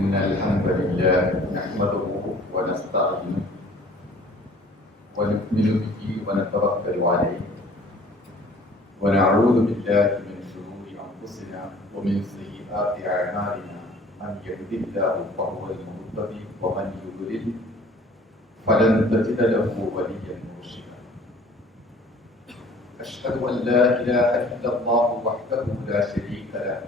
إن الحمد لله نحمده ونستعينه ونؤمن به ونتوكل عليه ونعوذ بالله من شرور أنفسنا ومن سيئات أعمالنا من يهد الله فهو المهتدي ومن يضلل فلن تجد له وليا مرشدا. أشهد أن لا إله إلا الله وحده لا شريك له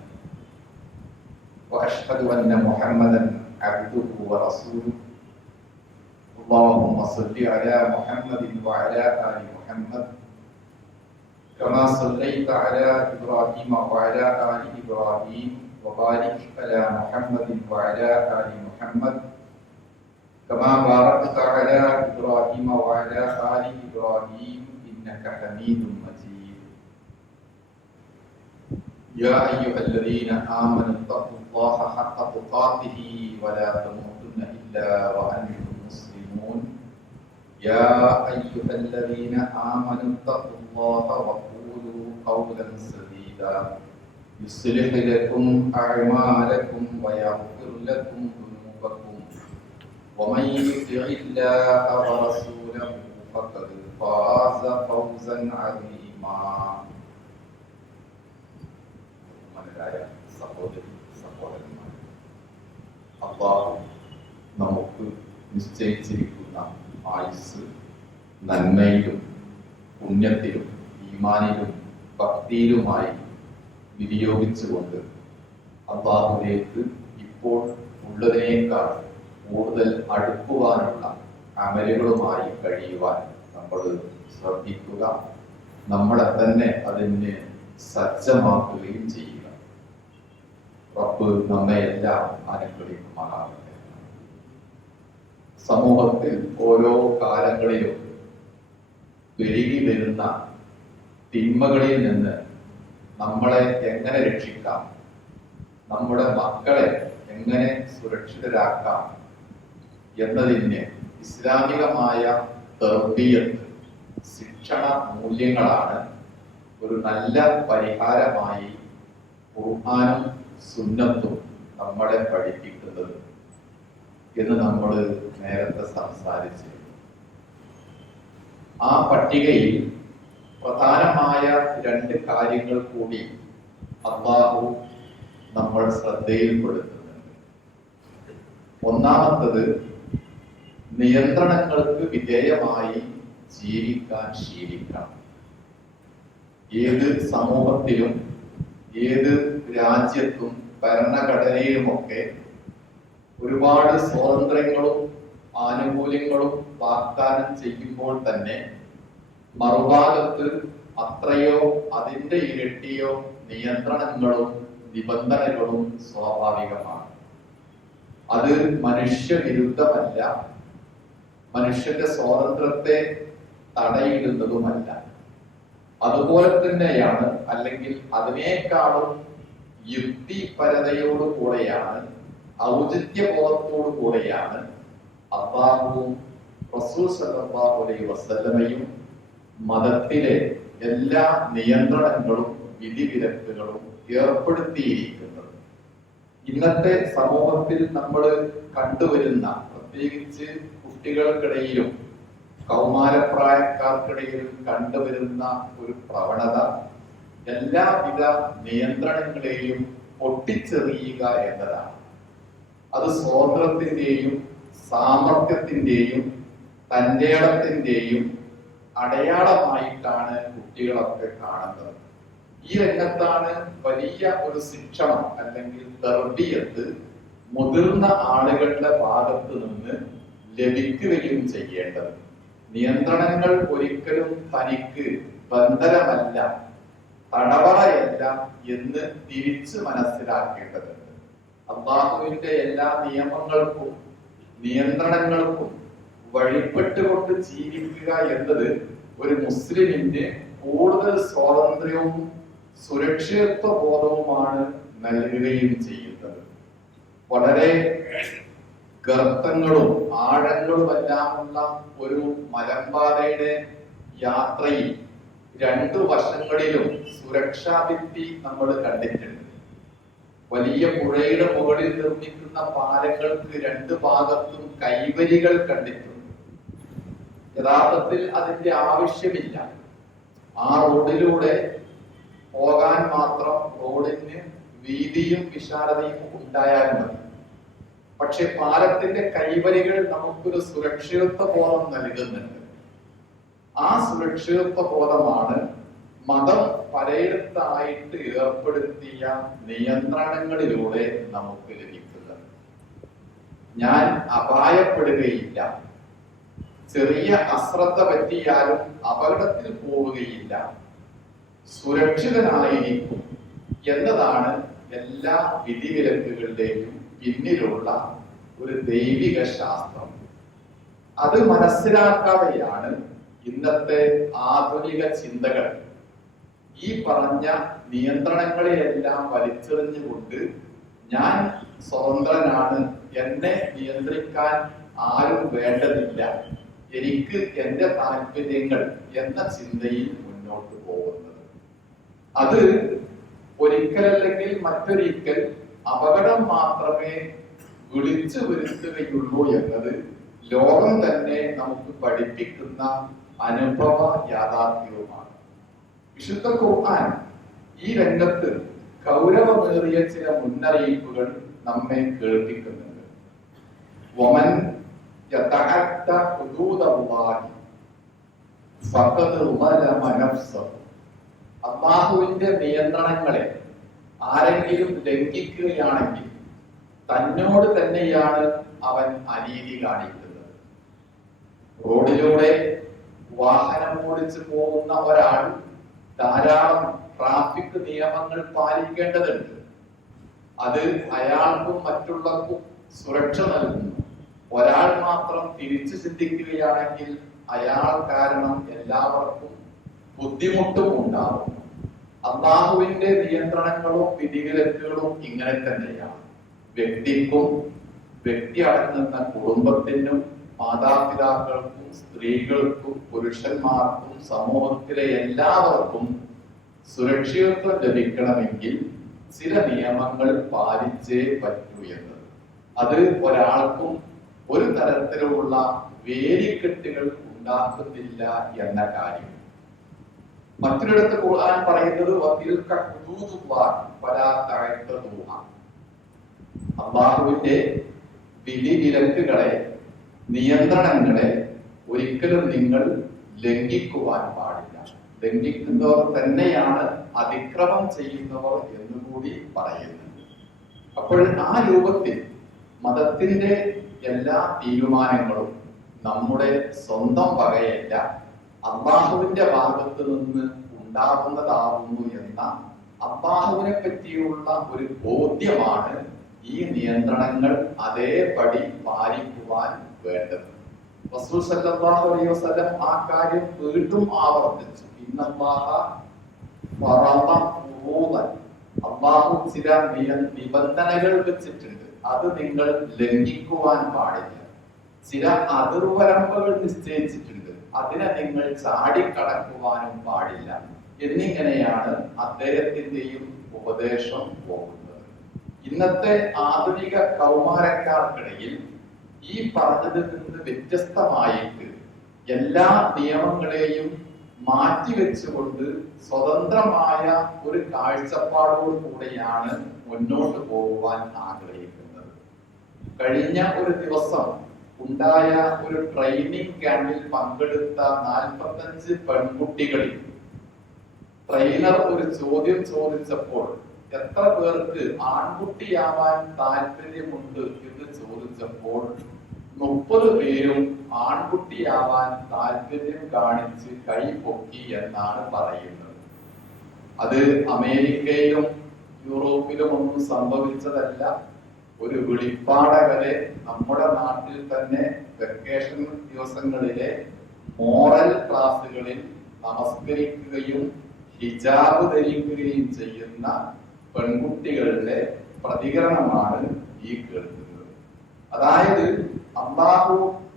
وأشهد أن محمدا عبده ورسوله. اللهم صل على محمد وعلى آل محمد كما صليت على إبراهيم وعلى آل إبراهيم وبارك على محمد وعلى آل محمد كما باركت على إبراهيم وعلى آل إبراهيم إنك حميد مجيد. يا أيها الذين آمنوا اتقوا الله حق تقاته ولا تموتن إلا وأنتم مسلمون. يا أيها الذين آمنوا اتقوا الله وقولوا قولا سديدا يصلح لكم أعمالكم ويغفر لكم ذنوبكم ومن يطع الله ورسوله فقد فاز فوزا عظيما. സഹോദരന്മാർ, അല്ലാഹു നമുക്ക് നിശ്ചയിച്ചിരിക്കുന്ന ആയുസ് നന്മയിലും പുണ്യത്തിലും ഈമാനിലും ഭക്തിയിലുമായി വിനിയോഗിച്ചുകൊണ്ട് അല്ലാഹുവിലേക്ക് ഇപ്പോൾ ഉള്ളതിനേക്കാൾ കൂടുതൽ അടുക്കുവാനുള്ള അമലുകളുമായി കഴിയുവാൻ നമ്മൾ ശ്രദ്ധിക്കുക, നമ്മളെ തന്നെ അതിന് സജ്ജമാക്കുകയും ചെയ്യുക. റബ്ബ് നമ്മെ എല്ലാം അനുഗ്രഹിക്കുമാറാകട്ടെ. സമൂഹത്തിൽ ഓരോ കാലങ്ങളിലും പെരുകി വരുന്ന തിന്മകളിൽ നിന്ന് നമ്മളെ എങ്ങനെ രക്ഷിക്കാം, നമ്മുടെ മക്കളെ എങ്ങനെ സുരക്ഷിതരാക്കാം എന്നതിന് ഇസ്ലാമികമായ തർബിയത്ത്, ശിക്ഷണ മൂല്യങ്ങളാണ് ഒരു നല്ല പരിഹാരമായി ഖുർആനും സുന്നത്തും നമ്മളെ പഠിപ്പിക്കുന്നത് എന്ന് നമ്മൾ നേരത്തെ സംസാരിച്ചു. ആ പട്ടികയിൽ പ്രധാനമായ രണ്ട് കാര്യങ്ങൾ കൂടി അല്ലാഹു നമ്മൾ ശ്രദ്ധയിൽപ്പെടുത്തുന്നുണ്ട്. ഒന്നാമത്തത്, നിയന്ത്രണങ്ങൾക്ക് വിധേയമായി ജീവിക്കാൻ ശീലിക്കണം. ഏത് സമൂഹത്തിലും ഏത് രാജ്യത്തും ഭരണഘടനയിലുമൊക്കെ ഒരുപാട് സ്വാതന്ത്ര്യങ്ങളും ആനുകൂല്യങ്ങളും വാഗ്ദാനം ചെയ്യുമ്പോൾ തന്നെ മറുഭാഗത്ത് അത്രയോ അതിന്റെ ഇരട്ടിയോ നിയന്ത്രണങ്ങളും നിബന്ധനകളും സ്വാഭാവികമാണ്. അത് മനുഷ്യവിരുദ്ധമല്ല, മനുഷ്യന്റെ സ്വാതന്ത്ര്യത്തെ തടയിടുന്നതുമല്ല. അതുപോലെ തന്നെയാണ്, അല്ലെങ്കിൽ അതിനേക്കാളും യുക്തിപരതയോടുകൂടെയാണ്, ഔചിത്യബോധത്തോടുകൂടെയാണ് അല്ലാഹുവും റസൂൽ സല്ലല്ലാഹു അലൈഹി വസല്ലമയും മതത്തിലെ എല്ലാ നിയന്ത്രണങ്ങളും വിധിവിലക്കുകളും ഏർപ്പെടുത്തിയിരിക്കുന്നത്. ഇന്നത്തെ സമൂഹത്തിൽ നമ്മൾ കണ്ടുവരുന്ന, പ്രത്യേകിച്ച് കുട്ടികൾക്കിടയിലും കൗമാരപ്രായക്കാർക്കിടയിലും കണ്ടുവരുന്ന ഒരു പ്രവണത എല്ലാവിധ നിയന്ത്രണങ്ങളെയും പൊട്ടിച്ചെറിയുക എന്നതാണ്. അത് സ്വാതന്ത്ര്യത്തിന്റെയും സാമർത്ഥ്യത്തിന്റെയും തന്റേടത്തിന്റെയും അടയാളമായിട്ടാണ് കുട്ടികളൊക്കെ കാണുന്നത്. ഈ രംഗത്താണ് വലിയ ഒരു ശിക്ഷണം അല്ലെങ്കിൽ തർബിയത്ത് മുതിർന്ന ആളുകളുടെ ഭാഗത്ത് നിന്ന് ലഭിക്കുകയും ചെയ്യേണ്ടത്. നിയന്ത്രണങ്ങൾ ഒരിക്കലും തനിക്ക് ബന്ധനമല്ല, തടവറയല്ല എന്ന് തിരിച്ചു മനസ്സിലാക്കേണ്ടതുണ്ട്. അല്ലാഹുവിന്റെ എല്ലാ നിയമങ്ങൾക്കും നിയന്ത്രണങ്ങൾക്കും വഴിപ്പെട്ടുകൊണ്ട് ജീവിക്കുക എന്നത് ഒരു മുസ്ലിമിന്റെ കൂടുതൽ സ്വാതന്ത്ര്യവും സുരക്ഷിതത്വ ബോധവുമാണ് നൽകുകയും ചെയ്യുന്നത്. വളരെ ഗർത്തങ്ങളും ആഴങ്ങളുമെല്ലാമുള്ള ഒരു മലമ്പാതയുടെ യാത്രയിൽ രണ്ടു വശങ്ങളിലും സുരക്ഷാ ഭിത്തി നമ്മൾ കണ്ടിട്ടുണ്ട്. വലിയ പുഴയുടെ മുകളിൽ നിർമ്മിക്കുന്ന പാലങ്ങൾക്ക് രണ്ട് ഭാഗത്തും കൈവരികൾ കണ്ടിട്ടുണ്ട്. യഥാർത്ഥത്തിൽ അതിന്റെ ആവശ്യമില്ല. ആ റോഡിലൂടെ പോകാൻ മാത്രം റോഡിന് വീതിയും വിശാലതയും ഉണ്ടായാൽ മതി. പക്ഷെ പാലത്തിന്റെ കൈവരികൾ നമുക്കൊരു സുരക്ഷിതത്വ ബോധം നൽകുന്നുണ്ട്. ആ സുരക്ഷിതത്വ ബോധമാണ് മതം പലയിടത്തായിട്ട് ഏർപ്പെടുത്തിയ നിയന്ത്രണങ്ങളിലൂടെ നമുക്ക് ലഭിക്കുന്നത്. ഞാൻ അപായപ്പെടുകയില്ല, ചെറിയ അശ്രദ്ധ പറ്റിയാലും അപകടത്തിൽ പോവുകയില്ല, സുരക്ഷിതനായിരിക്കും എന്നതാണ് എല്ലാ വിധിവിലക്കുകളുടെയും പിന്നിലുള്ള ഒരു ദൈവിക ശാസ്ത്രം. അത് മനസ്സിലാക്കാതെയാണ് ഇന്നത്തെ ആധുനിക ചിന്തകൾ ഈ പറഞ്ഞ നിയന്ത്രണങ്ങളെയെല്ലാം വലിച്ചെറിഞ്ഞുകൊണ്ട് ഞാൻ സ്വതന്ത്രനാണ്, എന്നെ നിയന്ത്രിക്കാൻ ആരും വേണ്ടതില്ല, എനിക്ക് എന്റെ താല്പര്യങ്ങൾ എന്ന ചിന്തയിൽ മുന്നോട്ട് പോകുന്നത്. അത് ഒരിക്കലല്ലെങ്കിൽ മറ്റൊരിക്കൽ അപകടം മാത്രമേ വിളിച്ചു വരുത്തുകയുള്ളൂ എന്നത് ലോകം തന്നെ നമുക്ക് പഠിപ്പിക്കുന്ന അനുഭവ യാഥാർത്ഥ്യവുമാണ്. വിശുദ്ധ ഖുർആൻ ഈ രംഗത്ത് ഗൗരവമേറിയ ചില മുന്നറിയിപ്പുകൾ നമ്മെ കേൾപ്പിക്കുന്നുണ്ട്. വമൻ യതഅദ്ദ ഹുദൂദല്ലാഹി ഫഖദ് ളലമ നഫ്സഹു. അല്ലാഹുവിന്റെ നിയന്ത്രണങ്ങളെ ആരെങ്കിലും ലംഘിക്കുകയാണെങ്കിൽ തന്നോട് തന്നെയാണ് അവൻ അനീതി കാണിക്കുന്നത്. റോഡിലൂടെ വാഹനം ഓടിച്ചു പോകുന്ന ഒരാൾ ധാരാളം ട്രാഫിക് നിയമങ്ങൾ പാലിക്കേണ്ടതുണ്ട്. അത് അയാൾക്കും മറ്റുള്ളവർക്കും സുരക്ഷ നൽകുന്നു. ഒരാൾ മാത്രം തിരിച്ചു ചിന്തിക്കുകയാണെങ്കിൽ അയാൾ കാരണം എല്ലാവർക്കും ബുദ്ധിമുട്ടും ഉണ്ടാകും. അല്ലാഹുവിന്റെ നിയന്ത്രണങ്ങളും വിധിവിലക്കുകളും ഇങ്ങനെ തന്നെയാണ്. വ്യക്തിക്കും, വ്യക്തി അടങ്ങുന്ന കുടുംബത്തിനും, മാതാപിതാക്കൾക്കും, സ്ത്രീകൾക്കും, പുരുഷന്മാർക്കും, സമൂഹത്തിലെ എല്ലാവർക്കും സുരക്ഷിതത്വം ലഭിക്കണമെങ്കിൽ ചില നിയമങ്ങൾ പാലിച്ചേ പറ്റൂ എന്നത്. അത് ഒരാൾക്കും ഒരു തരത്തിലുള്ള വേലിക്കെട്ടുകൾ ഉണ്ടാക്കുന്നില്ല എന്ന കാര്യം. മറ്റൊരിടത്ത് ഖുർആൻ പറയുന്നത് അല്ലാഹുവിന്റെ വിധിവിലക്കുകളെ, നിയന്ത്രണങ്ങളെ ഒരിക്കലും നിങ്ങൾ ലംഘിക്കുവാൻ പാടില്ല. ലംഘിക്കുന്നവർ തന്നെയാണ് അതിക്രമം ചെയ്യുന്നവർ എന്നുകൂടി പറയുന്നുണ്ട്. അപ്പോൾ ആ രൂപത്തിൽ മതത്തിന്റെ എല്ലാ തീരുമാനങ്ങളും നമ്മുടെ സ്വന്തം വകയല്ല, അല്ലാഹുവിന്റെ ഭാഗത്ത് നിന്ന് ഉണ്ടാകുന്നതാവുന്നു എന്ന അല്ലാഹുവിനെ പറ്റിയുള്ള ഒരു ബോധ്യമാണ് ഈ നിയന്ത്രണങ്ങൾ അതേപടി പാലിക്കുവാൻ വേണ്ടത്. റസൂൽ സല്ലല്ലാഹു അലൈഹി വസല്ലം ആ കാര്യം വീണ്ടും ആവർത്തിച്ചു. ഇന്നല്ലാഹ ഫറള ഫുറൂദൻ. അല്ലാഹു ചില നിബന്ധനകൾ വെച്ചിട്ടുണ്ട്, അത് നിങ്ങൾ ലംഘിക്കുവാൻ പാടില്ല. ചില അതിർവരമ്പുകൾ നിശ്ചയിച്ചിട്ടുണ്ട്, അതിനെ നിങ്ങൾ ചാടിക്കടക്കുവാനും പാടില്ല. എന്നിങ്ങനെയാണ് അദ്ദേഹത്തിന്റെയും ഉപദേശം പോകുന്നത്. ഇന്നത്തെ ആധുനിക കൗമാരക്കാർക്കിടയിൽ ഈ പറഞ്ഞതിൽ നിന്ന് വ്യത്യസ്തമായിട്ട് എല്ലാ നിയമങ്ങളെയും മാറ്റിവെച്ചുകൊണ്ട് സ്വതന്ത്രമായ ഒരു കാഴ്ചപ്പാടോട് കൂടെയാണ് മുന്നോട്ട് പോകുവാൻ ആഗ്രഹിക്കുന്നത്. കഴിഞ്ഞ ഒരു ദിവസം ഉണ്ടായ ഒരു ട്രെയിനിങ് ക്യാമ്പിൽ പങ്കെടുത്ത 45 പെൺകുട്ടികളിൽ ട്രെയിനർ ഒരു ചോദ്യം ചോദിച്ചപ്പോൾ എത്ര പേർക്ക് ആൺകുട്ടിയാവാൻ താല്പര്യമുണ്ട് എന്ന് ചോദിച്ചപ്പോൾ 30 പേരും ആൺകുട്ടിയാവാൻ താല്പര്യം കാണിച്ച് കൈ പൊക്കി എന്നാണ് പറയുന്നത്. അത് അമേരിക്കയിലും യൂറോപ്പിലും ഒന്നും സംഭവിച്ചതല്ല. ഒരു വെളിപ്പാടകലെ നമ്മുടെ നാട്ടിൽ തന്നെ വെക്കേഷൻ ദിവസങ്ങളിലെ മോറൽ ക്ലാസ്സുകളിൽ നമസ്കരിക്കുകയും ഹിജാബ് ധരിക്കുകയും ചെയ്യുന്ന പെൺകുട്ടികളുടെ പ്രതികരണമാണ് ഈ കേൾക്കുന്നത്. അതായത് അല്ലാഹു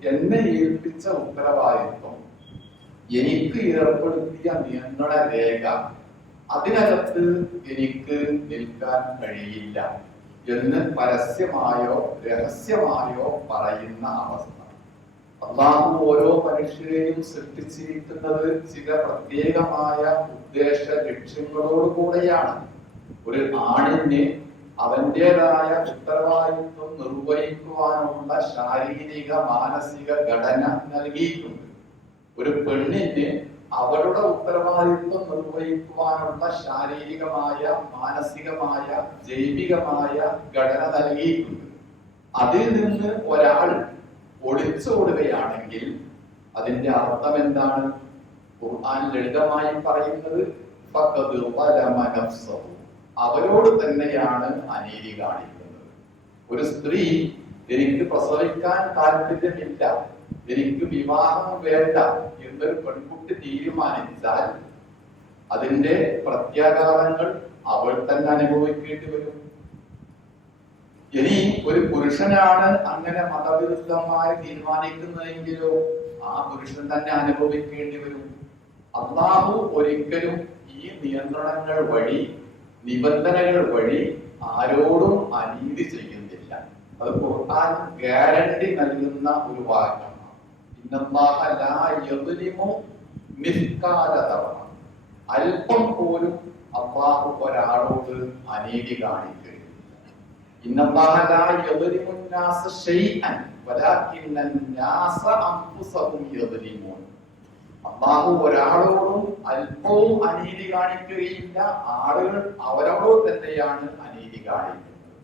എന്നെ ഏൽപ്പിച്ച ഉത്തരവാദിത്വം, എനിക്ക് ഏർപ്പെടുത്തിയ നിയന്ത്രണ രേഖ അതിനകത്ത് എനിക്ക് നിൽക്കാൻ കഴിയില്ല എന്ന് പരസ്യമായോ രഹസ്യമായോ പറയുന്ന അവസ്ഥ. അള്ളാഹു ഓരോ മനുഷ്യരെയും സൃഷ്ടിച്ചിരിക്കുന്നത് ചില പ്രത്യേകമായ ഉദ്ദേശ ലക്ഷ്യങ്ങളോട് കൂടെയാണ്. ഒരു ആണിന് അവന്റേതായ ഉത്തരവാദിത്വം നിർവഹിക്കുവാനുള്ള ശാരീരിക മാനസിക ഘടന നൽകിയിട്ടുണ്ട്. ഒരു പെണ്ണിന് അവരുടെ ഉത്തരവാദിത്വം നിർവഹിക്കുവാനുള്ള ശാരീരികമായ മാനസികമായ ജൈവികമായ ഘടന നൽകിയിട്ടുണ്ട്. അതിൽ നിന്ന് ഒരാൾ ഒളിച്ചോടുകയാണെങ്കിൽ അതിന്റെ അർത്ഥം എന്താണ്? ഖുർആൻ ലളിതമായി പറയുന്നത് ഫഖദ് ളലമ നഫ്സഹു, അവരോട് തന്നെയാണ് അനീതി കാണിക്കുന്നത്. ഒരു സ്ത്രീ എനിക്ക് പ്രസവിക്കാൻ താല്പര്യമില്ല, എനിക്ക് വിവാഹം വേണ്ട എന്നൊരു പെൺകുട്ടി തീരുമാനിച്ചാൽ അതിന്റെ പ്രത്യാഘാതങ്ങൾ അവൾ തന്നെ അനുഭവിക്കേണ്ടി വരും. ഇനി ഒരു പുരുഷനാണ് അങ്ങനെ മതവിരുദ്ധമായി തീരുമാനിക്കുന്നതെങ്കിലോ ആ പുരുഷൻ തന്നെ അനുഭവിക്കേണ്ടി വരും. അള്ളാഹു ഒരിക്കലും ഈ നിയന്ത്രണങ്ങൾ വഴി, നിബന്ധനകൾ വഴി ആരോടും അനീതി ചെയ്യുന്നില്ല. അത് ഖുർആൻ ഗ്യാരണ്ടി നൽകുന്ന ഒരു വാക്യമാണ്. ഇന്നല്ലാഹ ലാ യദ്ലിമു മിസ്കാല ദർറ, അല്പം പോലും അള്ളാഹു ഒരാളോട് അനീതി കാണിക്കുകയില്ല. ഇന്നല്ലാഹ ലാ യദ്ലിമു നാസ ശൈഅൻ വലാകിന്ന നാസ അൻഫുസഹും യദ്ലിമൂൻ. അള്ളാഹു ഒരാളോടും അല്പവും അനീതി കാണിക്കുകയില്ല, ആളുകൾ അവരോട് തന്നെയാണ് അനീതി കാണിക്കുന്നത്.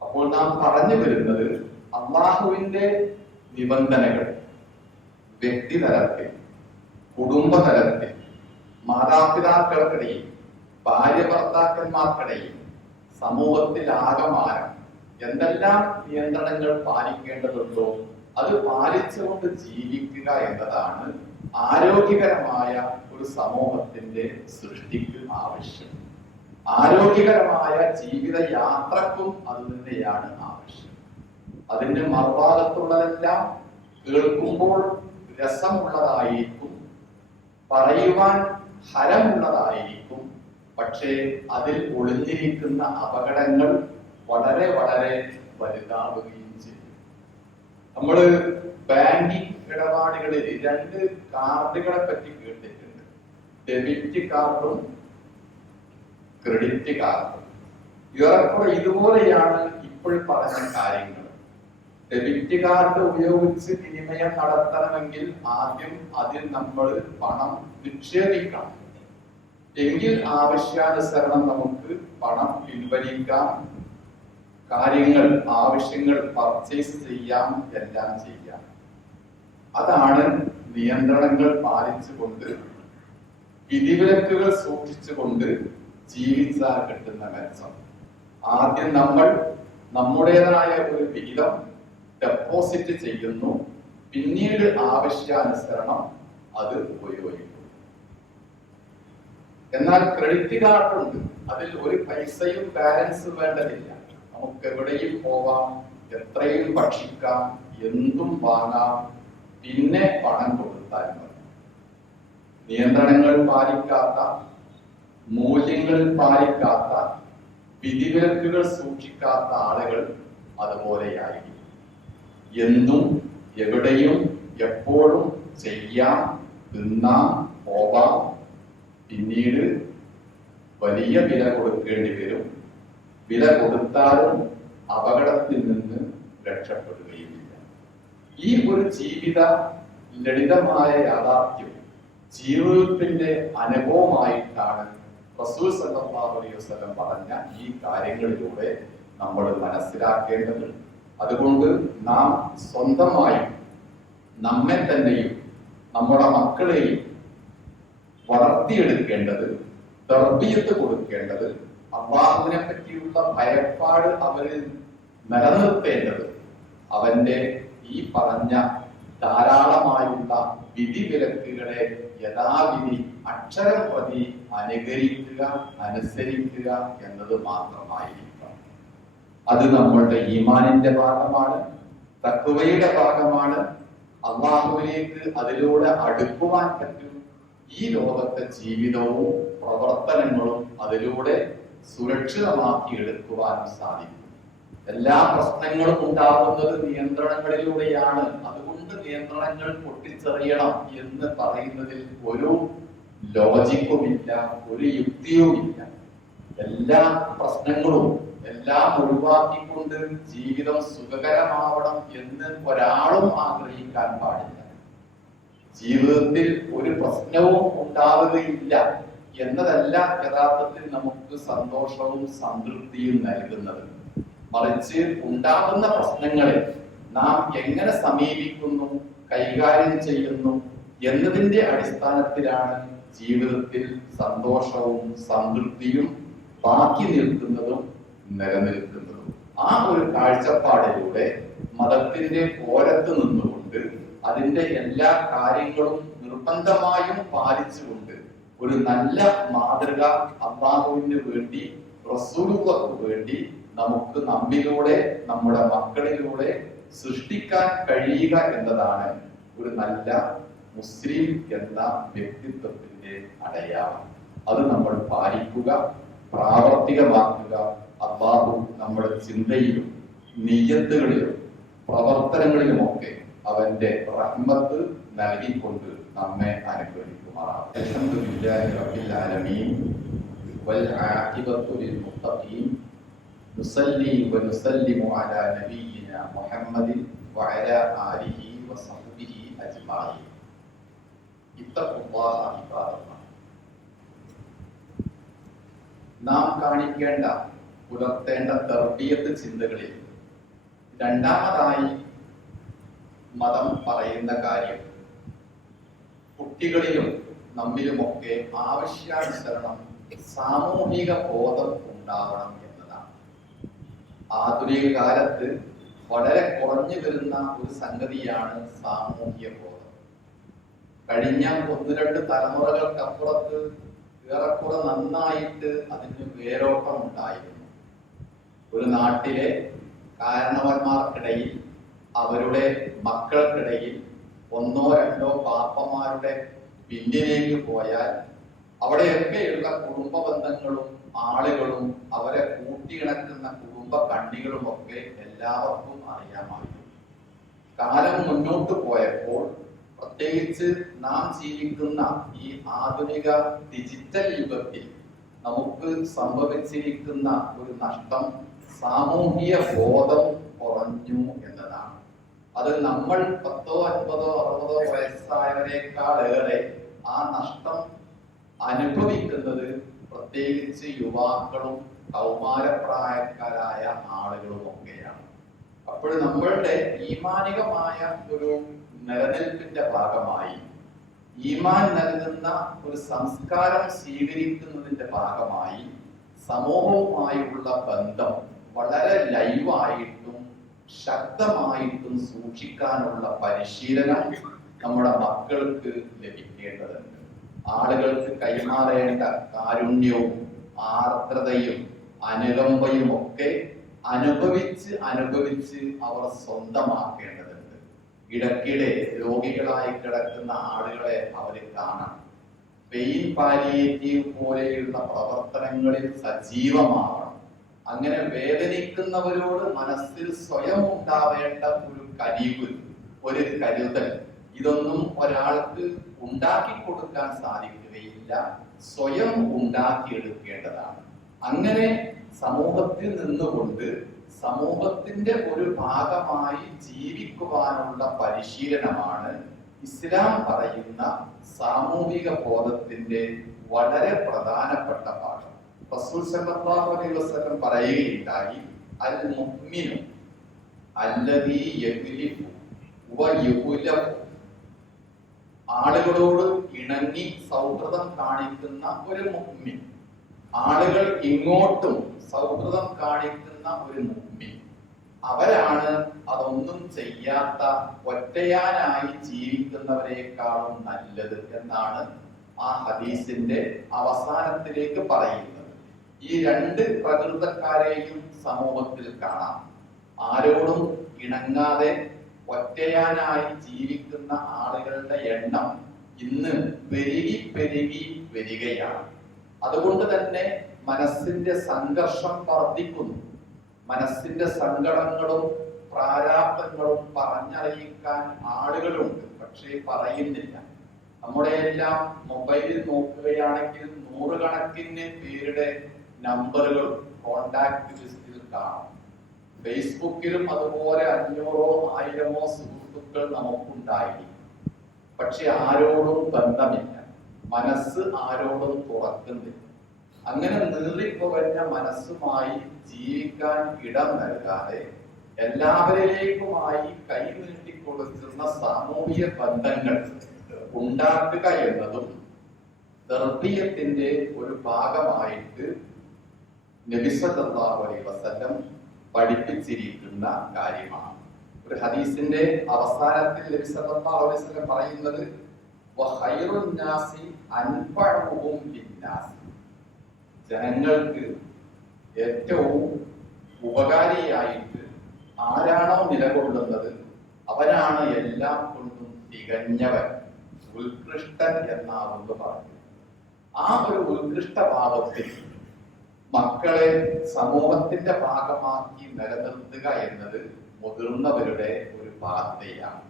അപ്പോൾ നാം പറഞ്ഞു വരുന്നത് അള്ളാഹുവിന്റെ നിബന്ധനകൾ വ്യക്തിതലത്തിൽ, കുടുംബതലത്തിൽ, മാതാപിതാക്കൾക്കിടയിൽ, ഭാര്യ ഭർത്താക്കന്മാർക്കിടയിൽ, സമൂഹത്തിൽ ആകമാനം എന്തെല്ലാം നിയന്ത്രണങ്ങൾ പാലിക്കേണ്ടതുണ്ടോ അത് പാലിച്ചുകൊണ്ട് ജീവിക്കുക എന്നതാണ് ആരോഗ്യകരമായ ഒരു സമൂഹത്തിന്റെ സൃഷ്ടിക്ക് ആവശ്യം. ആരോഗ്യകരമായ ജീവിത യാത്രക്കും അത് തന്നെയാണ് ആവശ്യം. അതിന്റെ മറുഭാഗത്തുള്ളതെല്ലാം കേൾക്കുമ്പോൾ രസമുള്ളതായിരിക്കും, പറയുവാൻ ഹരമുള്ളതായിരിക്കും, പക്ഷേ അതിൽ ഒളിഞ്ഞിരിക്കുന്ന അപകടങ്ങൾ വളരെ വളരെ വലുതാവുകയും ചെയ്യും. നമ്മള് ബാങ്കിങ് ഇടപാടുകളിൽ രണ്ട് കാർഡുകളെ പറ്റി കേട്ടിട്ടുണ്ട്. ഡെബിറ്റ് കാർഡും ക്രെഡിറ്റ് കാർഡും. ഏറെക്കുറെ ഇതുപോലെയാണ് ഇപ്പോൾ പറഞ്ഞ കാര്യങ്ങൾ. ഡെബിറ്റ് കാർഡ് ഉപയോഗിച്ച് വിനിമയം നടത്തണമെങ്കിൽ ആദ്യം അതിൽ നമ്മൾ പണം നിക്ഷേപിക്കണം. എങ്കിൽ ആവശ്യാനുസരണം നമുക്ക് പണം പിൻവലിക്കാം, കാര്യങ്ങൾ, ആവശ്യങ്ങൾ പർച്ചേസ് ചെയ്യാം, എല്ലാം ചെയ്യാം. അതാണ് നിയന്ത്രണങ്ങൾ പാലിച്ചുകൊണ്ട്, വിധിവിലക്കുകൾ സൂക്ഷിച്ചുകൊണ്ട് ജീവിച്ചാൽ കിട്ടുന്ന മെച്ചം. ആദ്യം നമ്മൾ നമ്മുടേതായ ഒരു വിഹിതം ഡെപ്പോസിറ്റ് ചെയ്യുന്നു, പിന്നീട് ആവശ്യാനുസരണം അത് ഉപയോഗിക്കുന്നു. എന്നാൽ ക്രെഡിറ്റ് കാർഡ് ഉണ്ട്, അതിൽ ഒരു പൈസയും ബാലൻസ് വേണ്ടതില്ല. നമുക്ക് എവിടെയും പോവാം, എത്രയും ഭക്ഷിക്കാം, എന്തും വാങ്ങാം, പിന്നെ പണം കൊടുത്താൽ മതി. നിയന്ത്രണങ്ങൾ പാലിക്കാത്ത, മൂല്യങ്ങൾ പാലിക്കാത്ത, വിധിവിലക്കുകൾ സൂക്ഷിക്കാത്ത ആളുകൾ അതുപോലെയായിരിക്കും. എന്തും എവിടെയും എപ്പോഴും ചെയ്യാം, തിന്നാം, പോവാം, പിന്നീട് വലിയ വില കൊടുക്കേണ്ടി വരും. വില കൊടുത്താലും അപകടത്തിൽ നിന്ന് രക്ഷപ്പെടുകയില്ല. ഈ ഒരു ജീവിത ലളിതമായ യാഥാർത്ഥ്യം ജീവിതത്തിന്റെ അനുഭവമായിട്ടാണ് റസൂൽ സല്ലല്ലാഹു അലൈഹി വസല്ലം പറഞ്ഞ ഈ കാര്യങ്ങളിലൂടെ നമ്മൾ മനസ്സിലാക്കേണ്ടത്. അതുകൊണ്ട് നാം സ്വന്തമായി നമ്മെ തന്നെയും നമ്മുടെ മക്കളെയും വളർത്തിയെടുക്കേണ്ടത്, തർബിയത്ത് കൊടുക്കേണ്ടത്, അല്ലാഹുവിനെ പറ്റിയുള്ള ഭയപ്പാട് അവരിൽ നിലനിർത്തേണ്ടത്, അവന്റെ ഈ പറഞ്ഞ ധാരാളമായുള്ള വിധിവിലക്കുകളെ യഥാവിധി അക്ഷരം പ്രതി അനുകരിക്കുക, അനുസരിക്കുക എന്നത് മാത്രമായിരിക്കും. അത് നമ്മളുടെ ഈമാനിന്റെ ഭാഗമാണ്, തഖ്വയുടെ ഭാഗമാണ്. അല്ലാഹുവിലേക്ക് അതിലൂടെ അടുക്കുവാൻ പറ്റും. ഈ ലോകത്തെ ജീവിതവും പ്രവർത്തനങ്ങളും അതിലൂടെ സുരക്ഷിതമാക്കി എടുക്കുവാനും സാധിക്കും. എല്ലാ പ്രശ്നങ്ങളും ഉണ്ടാകുന്നത് നിയന്ത്രണങ്ങളിലൂടെയാണ്. അതുകൊണ്ട് നിയന്ത്രണങ്ങൾ പൊട്ടിച്ചെറിയണം എന്ന് പറയുന്നതിൽ ഒരു ലോജിക്കുമില്ല, ഒരു യുക്തിയുമില്ല. എല്ലാ പ്രശ്നങ്ങളും എല്ലാം ഒഴിവാക്കിക്കൊണ്ട് ജീവിതം സുഖകരമാവണം എന്ന് ഒരാളും ആഗ്രഹിക്കാൻ പാടില്ല. ജീവിതത്തിൽ ഒരു പ്രശ്നവും ഉണ്ടാവുകയില്ല എന്നതല്ല യഥാർത്ഥത്തിൽ നമുക്ക് സന്തോഷവും സംതൃപ്തിയും നൽകുന്നത്. മറിച്ച് ഉണ്ടാകുന്ന പ്രശ്നങ്ങളെ നാം എങ്ങനെ സമീപിക്കുന്നു, കൈകാര്യം ചെയ്യുന്നു എന്നതിന്റെ അടിസ്ഥാനത്തിലാണ് ജീവിതത്തിൽ സന്തോഷവും സംതൃപ്തിയും ബാക്കി നിൽക്കുന്നതും നിലനിൽക്കുന്നതും. ആ ഒരു കാഴ്ചപ്പാടിലൂടെ മതത്തിന്റെ ഓരത്ത് നിന്നുകൊണ്ട് അതിന്റെ എല്ലാ കാര്യങ്ങളും നിർബന്ധമായും പാലിച്ചുകൊണ്ട് ഒരു നല്ല മാതൃക അല്ലാഹുവിന് വേണ്ടി, റസൂലുള്ളാഹിക്ക് വേണ്ടി നമുക്ക് നമ്മിലൂടെ, നമ്മുടെ മക്കളിലൂടെ സൃഷ്ടിക്കാൻ കഴിയുക എന്നതാണ് ഒരു നല്ല മുസ്ലിം എന്ന വ്യക്തിത്വത്തിന്റെ അടയാളം. അത് നമ്മൾ പാലിക്കുക, പ്രാവർത്തികമാക്കുക. അല്ലാഹു നമ്മുടെ ചിന്തയിലും നിയ്യത്തുകളിലും പ്രവർത്തനങ്ങളിലുമൊക്കെ അവന്റെ റഹ്മത്ത് നൽകിക്കൊണ്ട് നമ്മെ അനുഗ്രഹിക്കുമാറാകട്ടെ. അൽഹംദുലില്ലാഹി റബ്ബിൽ ആലമീൻ വൽ ആഖിബത്തു ലിൽ മുത്തഖീൻ. നുസല്ലി വനുസല്ലിമു അലാ നബിയിനാ മുഹമ്മദിൻ വഅലാ ആലിഹി വസഹ്ബിഹി അജ്മഈൻ. ഇത്തഖുല്ലാഹ ഇബാദല്ലാഹ്. നാം കാണിക്കേണ്ട, പുലർത്തേണ്ട തർബിയത്ത് ചിന്തകളിൽ രണ്ടാമതായി മതം പറയുന്ന കാര്യം കുട്ടികളിലും നമ്മിലുമൊക്കെ ആവശ്യാനുസരണം സാമൂഹിക ബോധം ഉണ്ടാവണം എന്നതാണ്. ആധുനിക കാലത്ത് വളരെ കുറഞ്ഞു വരുന്ന ഒരു സംഗതിയാണ് സാമൂഹിക ബോധം. കഴിഞ്ഞ 1-2 തലമുറകൾക്കപ്പുറത്ത് ഏറെക്കുറെ നന്നായിട്ട് അതിന് വേരോട്ടം ഉണ്ടായിരുന്നു. ഒരു നാട്ടിലെ കാരണവന്മാർക്കിടയിൽ, അവരുടെ മക്കൾക്കിടയിൽ 1-2 പാപ്പന്മാരുടെ പിന്നിലേക്ക് പോയാൽ അവിടെയൊക്കെയുള്ള കുടുംബ ബന്ധങ്ങളും ആളുകളും അവരെ കൂട്ടിയിണക്കുന്ന കുടുംബ കണ്ണികളും ഒക്കെ എല്ലാവർക്കും അറിയാമായിരുന്നു. കാലം മുന്നോട്ട് പോയപ്പോൾ, പ്രത്യേകിച്ച് നാം ജീവിക്കുന്ന ഈ ആധുനിക ഡിജിറ്റൽ യുഗത്തിൽ നമുക്ക് സംഭവിച്ചിരിക്കുന്ന ഒരു നഷ്ടം സാമൂഹിക ബോധം കുറഞ്ഞു എന്നതാണ്. അത് നമ്മൾ 10, 50, 60 വയസ്സായവരെക്കാളേറെ ആ നഷ്ടം അനുഭവിക്കുന്നത് പ്രത്യേകിച്ച് യുവാക്കളും കൗമാരപ്രായക്കാരായ ആളുകളും ഒക്കെയാണ്. അപ്പോൾ നമ്മളുടെ ഈമാനികമായ ഒരു നിലനിൽപ്പിന്റെ ഭാഗമായി, ഈമാൻ നൽകുന്ന ഒരു സംസ്കാരം സ്വീകരിക്കുന്നതിന്റെ ഭാഗമായി സമൂഹവുമായുള്ള ബന്ധം വളരെ ലൈവായിട്ടും ശക്തമായിട്ടും സൂക്ഷിക്കാനുള്ള പരിശീലനം നമ്മുടെ മക്കൾക്ക് ലഭിക്കേണ്ടതുണ്ട്. ആളുകൾക്ക് കൈമാറേണ്ട കാരുണ്യവും ആർദ്രതയും അനുകമ്പയും ഒക്കെ അനുഭവിച്ച് അവർ സ്വന്തമാക്കേണ്ടതുണ്ട്. ഇടയ്ക്കിടെ രോഗികളായി കിടക്കുന്ന ആളുകളെ അവർ കാണണം. പെയിൻ പാലിയേറ്റീവ് പോലെയുള്ള പ്രവർത്തനങ്ങളിൽ സജീവമാവണം. അങ്ങനെ വേദനിക്കുന്നവരോട് മനസ്സിൽ സ്വയം ഉണ്ടാവേണ്ട ഒരു കനിവ്, ഒരു കരുതൽ, ഇതൊന്നും ഒരാൾക്ക് ഉണ്ടാക്കി കൊടുക്കാൻ സാധിക്കുകയില്ല, സ്വയം ഉണ്ടാക്കിയെടുക്കേണ്ടതാണ്. അങ്ങനെ സമൂഹത്തിൽ നിന്നുകൊണ്ട് സമൂഹത്തിന്റെ ഒരു ഭാഗമായി ജീവിക്കുവാനുള്ള പരിശീലനമാണ് ഇസ്ലാം പറയുന്ന സാമൂഹിക ബോധത്തിന്റെ വളരെ പ്രധാനപ്പെട്ട പാഠം. റസൂൽ സല്ലല്ലാഹു അലൈഹി വസല്ലം പറയുകയുണ്ടായി, അൽ മുഅ്മിനു അല്ലദീ യഗ്ലിഫു വയുഗ്ലഫു. ആളുകളോട് ഇണങ്ങി സൗഹൃദം കാണിക്കുന്ന ഒരു മുഅ്മിൻ, ആളുകൾ ഇങ്ങോട്ടും സൗഹൃദം കാണിക്കുന്ന ഒരു മുഅ്മിൻ, അവരാണ് അതൊന്നും ചെയ്യാത്ത ഒറ്റയാനായി ജീവിക്കുന്നവരെക്കാളും നല്ലത് എന്നാണ് ആ ഹദീസിന്റെ അവസാനത്തിലേക്ക് പറയുന്നത്. ഈ 2 പ്രകൃതക്കാരെയും സമൂഹത്തിൽ കാണാം. ആരോടും ഇണങ്ങാതെ ഒറ്റയാനായി ജീവിക്കുന്ന ആളുകളുടെ എണ്ണം ഇന്ന് പെരുകി പെരുകി വരികയാണ്. അതുകൊണ്ട് തന്നെ മനസ്സിന്റെ സംഘർഷം വർദ്ധിക്കുന്നു. മനസ്സിന്റെ സങ്കടങ്ങളും പ്രാരാബ്ദങ്ങളും പറഞ്ഞറിയിക്കാൻ ആളുകളുണ്ട്, പക്ഷേ പറയുന്നില്ല. നമ്മുടെ എല്ലാം മൊബൈലിൽ നോക്കുകയാണെങ്കിൽ നൂറുകണക്കിന് പേരുടെ നമ്പറുകൾ കോണ്ടാക്ട് ലിസ്റ്റിൽ കാണാം. ഫേസ്ബുക്കിലും അതുപോലെ 500 1000 സുഹൃത്തുക്കൾ നമുക്കുണ്ടായി. പക്ഷെ ആരോടും ബന്ധമില്ല, മനസ്സ് ആരോടും തുറക്കുന്നില്ല. അങ്ങനെ നീറിപ്പുകഞ്ഞ മനസ്സുമായി ജീവിക്കാൻ ഇടം നൽകാതെ എല്ലാവരിലേക്കുമായി കൈ നീട്ടിക്കൊടുക്കുന്ന സാമൂഹിക ബന്ധങ്ങൾ ഉണ്ടാക്കുക എന്നതും തർബിയത്തിന്റെ ഒരു ഭാഗമായിട്ട് നബി സല്ലല്ലാഹു അലൈഹി വസല്ലം പഠിപ്പിച്ചിരിക്കുന്ന കാര്യമാണ്. ഒരു ഹദീസിന്റെ അവസാനത്തിൽ നബി സല്ലല്ലാഹു അലൈഹി വസല്ലം പറയുന്നത് വഖൈറുൻ നാസി അൻഫഉഹും ലിന്നാസ്, ജനങ്ങൾക്ക് ഏറ്റവും ഉപകാരിയായിട്ട് ആരാണോ നിലകൊള്ളുന്നത് അവനാണ് എല്ലാം കൊണ്ടും തികഞ്ഞവൻ, ഉത്കൃഷ്ടൻ എന്നാവുന്നു പറഞ്ഞു. ആ ഒരു ഉത്കൃഷ്ട ഭാവത്തിൽ മക്കളെ സമൂഹത്തിന്റെ ഭാഗമാക്കി നിലനിർത്തുക എന്നത് മുതിർന്നവരുടെ ഒരു ബാധ്യതയാണ്.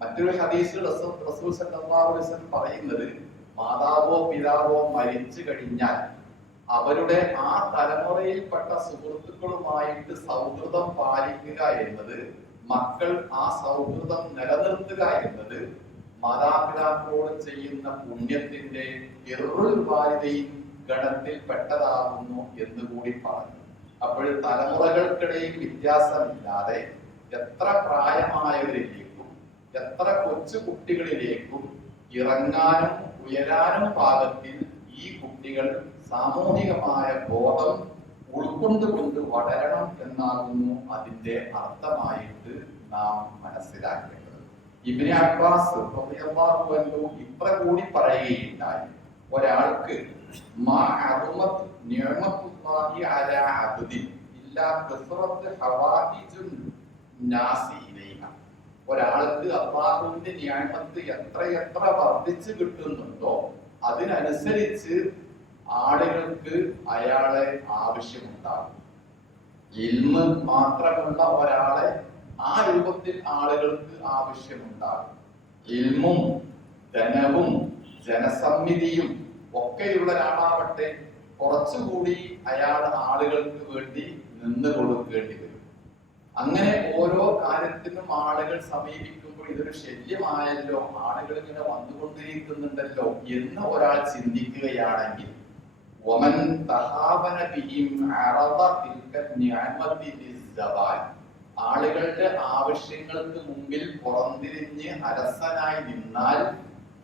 മറ്റൊരു ഹദീസിൽ റസൂൽ സല്ലല്ലാഹു അലൈഹി വസല്ലം പറയുന്നത്, മാതാവോ പിതാവോ മരിച്ചു കഴിഞ്ഞാൽ അവരുടെ ആ തലമുറയിൽപ്പെട്ട സുഹൃത്തുക്കളുമായിട്ട് സൗഹൃദം പാലിക്കുക എന്നത്, മക്കൾ ആ സൗഹൃദം നിലനിർത്തുക എന്നത് മാതാപിതാക്കളോട് ചെയ്യുന്ന പുണ്യത്തിന്റെ ഇറുൽ വാലിദൈൻ ഗണത്തിൽ പെട്ടതാകുന്നു എന്ന് കൂടി പറഞ്ഞു. അപ്പോൾ തലമുറകൾക്കിടയിൽ വ്യത്യാസമില്ലാതെ എത്ര പ്രായമായവരിലേക്കും എത്ര കൊച്ചു കുട്ടികളിലേക്കും ഇറങ്ങാനും ഉയരാനും പാകത്തിൽ ഈ കുട്ടികൾ സാമൂഹികമായ ബോധം ഉൾക്കൊണ്ടുകൊണ്ട് വളരണം എന്നാകുന്നു അതിന്റെ അർത്ഥമായിട്ട് നാം മനസ്സിലാക്കേണ്ടത്. ഇബ്നു അബ്ബാസ് റളിയല്ലാഹു അൻഹു ഇത്ര കൂടി പറയുകയുണ്ടായി, ഒരാൾക്ക് ഒരാൾക്ക് അല്ലാഹുവിന്റെ നിഅമത്ത് എത്രയെത്ര വർദ്ധിച്ചു കിട്ടുന്നുണ്ടോ അതിനനുസരിച്ച് ആളുകൾക്ക് അയാളെ ആവശ്യമുണ്ടാകും. ഇൽമ് മാത്രമുള്ള ഒരാളെ ആ രൂപത്തിൽ ആളുകൾക്ക് ആവശ്യമുണ്ടാകും. ഇൽമും ധനവും ജനസമ്മിതിയും ഒക്കെയുള്ള ഒരാളാവട്ടെ കുറച്ചുകൂടി അയാൾ ആളുകൾക്ക് വേണ്ടി നിന്ന് കൊടുക്കേണ്ടി വരും. അങ്ങനെ ഓരോ കാര്യത്തിനും ആളുകൾ സമീപിക്കുമ്പോൾ ഇതൊരു ശല്യമായല്ലോ, ആളുകൾ ഇങ്ങനെ വന്നുകൊണ്ടിരിക്കുന്നുണ്ടല്ലോ എന്ന് ഒരാൾ ചിന്തിക്കുകയാണെങ്കിൽ വമൻ തഹാവന ബിഹിം അറദ തിൽക നിഅമതി ലിസ്സവാൽ, ആളുകളുടെ ആവശ്യങ്ങൾക്ക് മുമ്പിൽ പുറംതിരിഞ്ഞ് അലസനായി നിന്നാൽ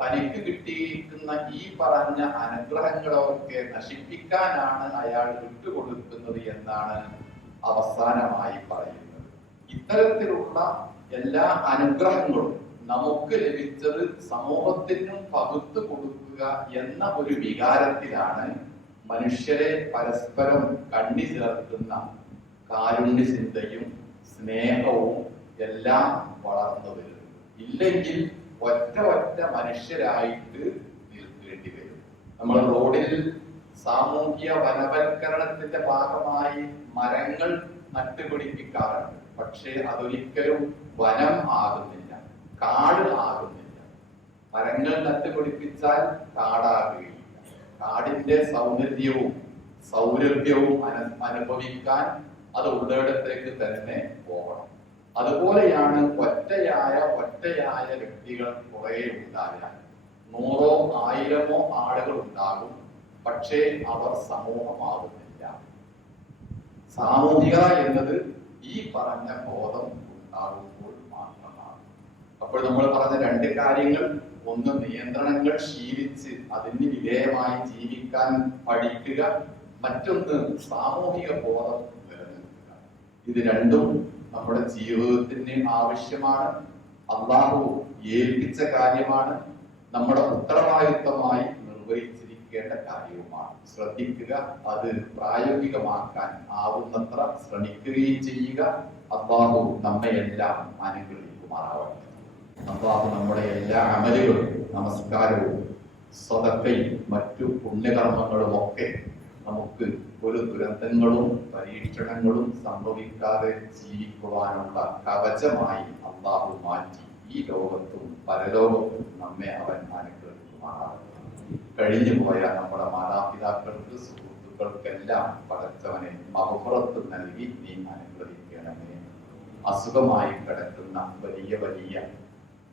തനിക്ക് കിട്ടിയിരിക്കുന്ന ഈ പറഞ്ഞ അനുഗ്രഹങ്ങളൊക്കെ നശിപ്പിക്കാനാണ് അയാൾ വിട്ടുകൊടുക്കുന്നത് എന്നാണ് അവസാനമായി പറയുന്നത്. ഇത്തരത്തിലുള്ള എല്ലാ അനുഗ്രഹങ്ങളും നമുക്ക് ലഭിച്ചത് സമൂഹത്തിനും പകുത്തു കൊടുക്കുക എന്ന ഒരു വികാരത്തിലാണ് മനുഷ്യരെ പരസ്പരം കണ്ണി ചേർക്കുന്ന കാരുണ്യ ചിന്തയും സ്നേഹവും എല്ലാം വളർന്നു വരുന്നത്. ഇല്ലെങ്കിൽ ഒറ്റ മനുഷ്യരായിട്ട് നിൽക്കേണ്ടി വരും. നമ്മൾ റോഡിൽ സാമൂഹ്യ വനവൽക്കരണത്തിന്റെ ഭാഗമായി മരങ്ങൾ നട്ടുപിടിപ്പിക്കാറുണ്ട്. പക്ഷേ അതൊരിക്കലും വനം ആകുന്നില്ല, കാട് ആകുന്നില്ല. മരങ്ങൾ നട്ടുപിടിപ്പിച്ചാൽ കാടാകുകയില്ല. കാടിന്റെ സൗന്ദര്യവും സൗരഭ്യവും അനുഭവിക്കാൻ അത് ഉള്ളിടത്തേക്ക് തന്നെ പോകണം. അതുപോലെയാണ് ഒറ്റയായ വ്യക്തികൾ കുറെ ഉണ്ടായാൽ 100 1000 ആളുകൾ ഉണ്ടാകും, പക്ഷേ അവർ സമൂഹമാകുന്നില്ല. സാമൂഹിക എന്നത് ഈ പറഞ്ഞ ബോധം ഉണ്ടാകുമ്പോൾ മാത്രമാണ്. അപ്പോൾ നമ്മൾ പറഞ്ഞ 2 കാര്യങ്ങൾ, ഒന്ന് നിയന്ത്രണങ്ങൾ ശീലിച്ച് അതിന് വിധേയമായി ജീവിക്കാൻ പഠിക്കുക, മറ്റൊന്ന് സാമൂഹിക ബോധം നിലനിർത്തുക. ഇത് രണ്ടും നമ്മുടെ ജീവിതത്തിന് ആവശ്യമാണ്. അല്ലാഹു ഏൽപ്പിച്ച കാര്യമാണ്, നമ്മുടെ ഉത്തരവാദിത്വമായി നിർവഹിച്ചിരിക്കേണ്ട കാര്യവുമാണ്. ശ്രദ്ധിക്കുക, അത് പ്രായോഗികമാക്കാൻ ആവുന്നത്ര ശ്രമിക്കുകയും ചെയ്യുക. അല്ലാഹു നമ്മയെല്ലാം അനുഗ്രഹിക്കുമാറാവട്ടെ. അല്ലാഹു നമ്മുടെ എല്ലാ അമലുകളും, നമസ്കാരവും, സ്വതക്കയും മറ്റു പുണ്യകർമ്മങ്ങളും ഒക്കെ നമുക്ക് ഒരു ദുരന്തങ്ങളും പരീക്ഷണങ്ങളും സംഭവിക്കാതെ ജീവിക്കുവാനുള്ള കവചമായി അല്ലാഹു മാറ്റി ഈ ലോകത്തും പരലോകത്തും നമ്മെ അവൻ അനുഗ്രഹിക്കുമാറാകട്ടെ. കഴിഞ്ഞു പോയ നമ്മുടെ മാതാപിതാക്കൾക്ക്, സുഹൃത്തുക്കൾക്കെല്ലാം പടച്ചവനെ മഗ്ഫിറത്ത് നൽകി നീ അനുഗ്രഹിക്കണമേ. അസുഖമായി കിടക്കുന്ന വലിയ വലിയ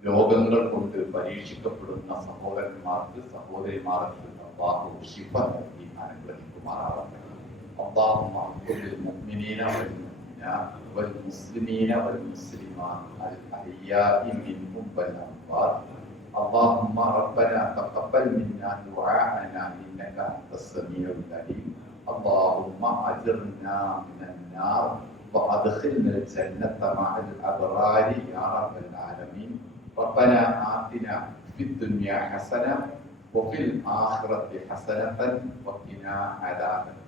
രോഗങ്ങൾ കൊണ്ട് പരീക്ഷിക്കപ്പെടുന്ന സഹോദരന്മാർക്ക്, സഹോദരിമാർക്ക് അല്ലാഹു ശിഫ നൽകി അനുഗ്രഹിക്കുമാറാകട്ടെ. اللهم اغفر للمؤمنين والمؤمنات والمسلمين والمسلمات الأحياء منهم والأموات. اللهم ربنا تقبل منا دعاءنا إنك أنت السميع العليم. اللهم أجرنا من النار وأدخلنا الجنة مع الأبرار يا رب العالمين. ربنا آتنا في الدنيا حسنة وفي الآخرة حسنة وقنا عذاب النار.